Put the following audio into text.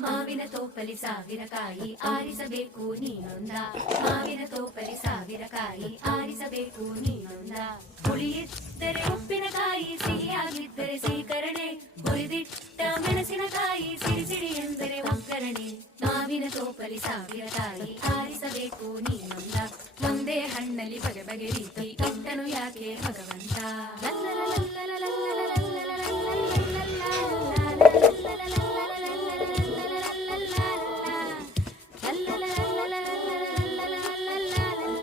ಮಾವಿನ ತೋಪಲಿ ಸಾವಿರಕಾಯಿ ಆರಿಸಬೇಕು ನೀನೊಂದ, ಮಾವಿನ ತೋಪಲಿ ಸಾವಿರಕಾಯಿ ಆರಿಸಬೇಕು ನೀನೊಂದ. ಹುಳಿಯಿದ್ದರೆ ಉಪ್ಪಿನಕಾಯಿ, ಸಿಹಿಯಾಗಿದ್ದರೆ ಸೀಕರಣೆ, ಹುರಿದಿಟ್ಟ ಮೆಣಸಿನಕಾಯಿ, ಸಿಡಿ ಸಿಡಿ ಎಂದರೆ ಒಗ್ಗರಣೆ. ಮಾವಿನ ತೋಪಲಿ ಸಾವಿರಕಾಯಿ ಆರಿಸಬೇಕು ನೀನೊಂದ, ಒಂದೇ ಹಣ್ಣಲ್ಲಿ ಬಗೆ ಬಗೆ ರೀತಿ ಇಟ್ಟನು ಯಾಕೆ ಭಗವಂತ.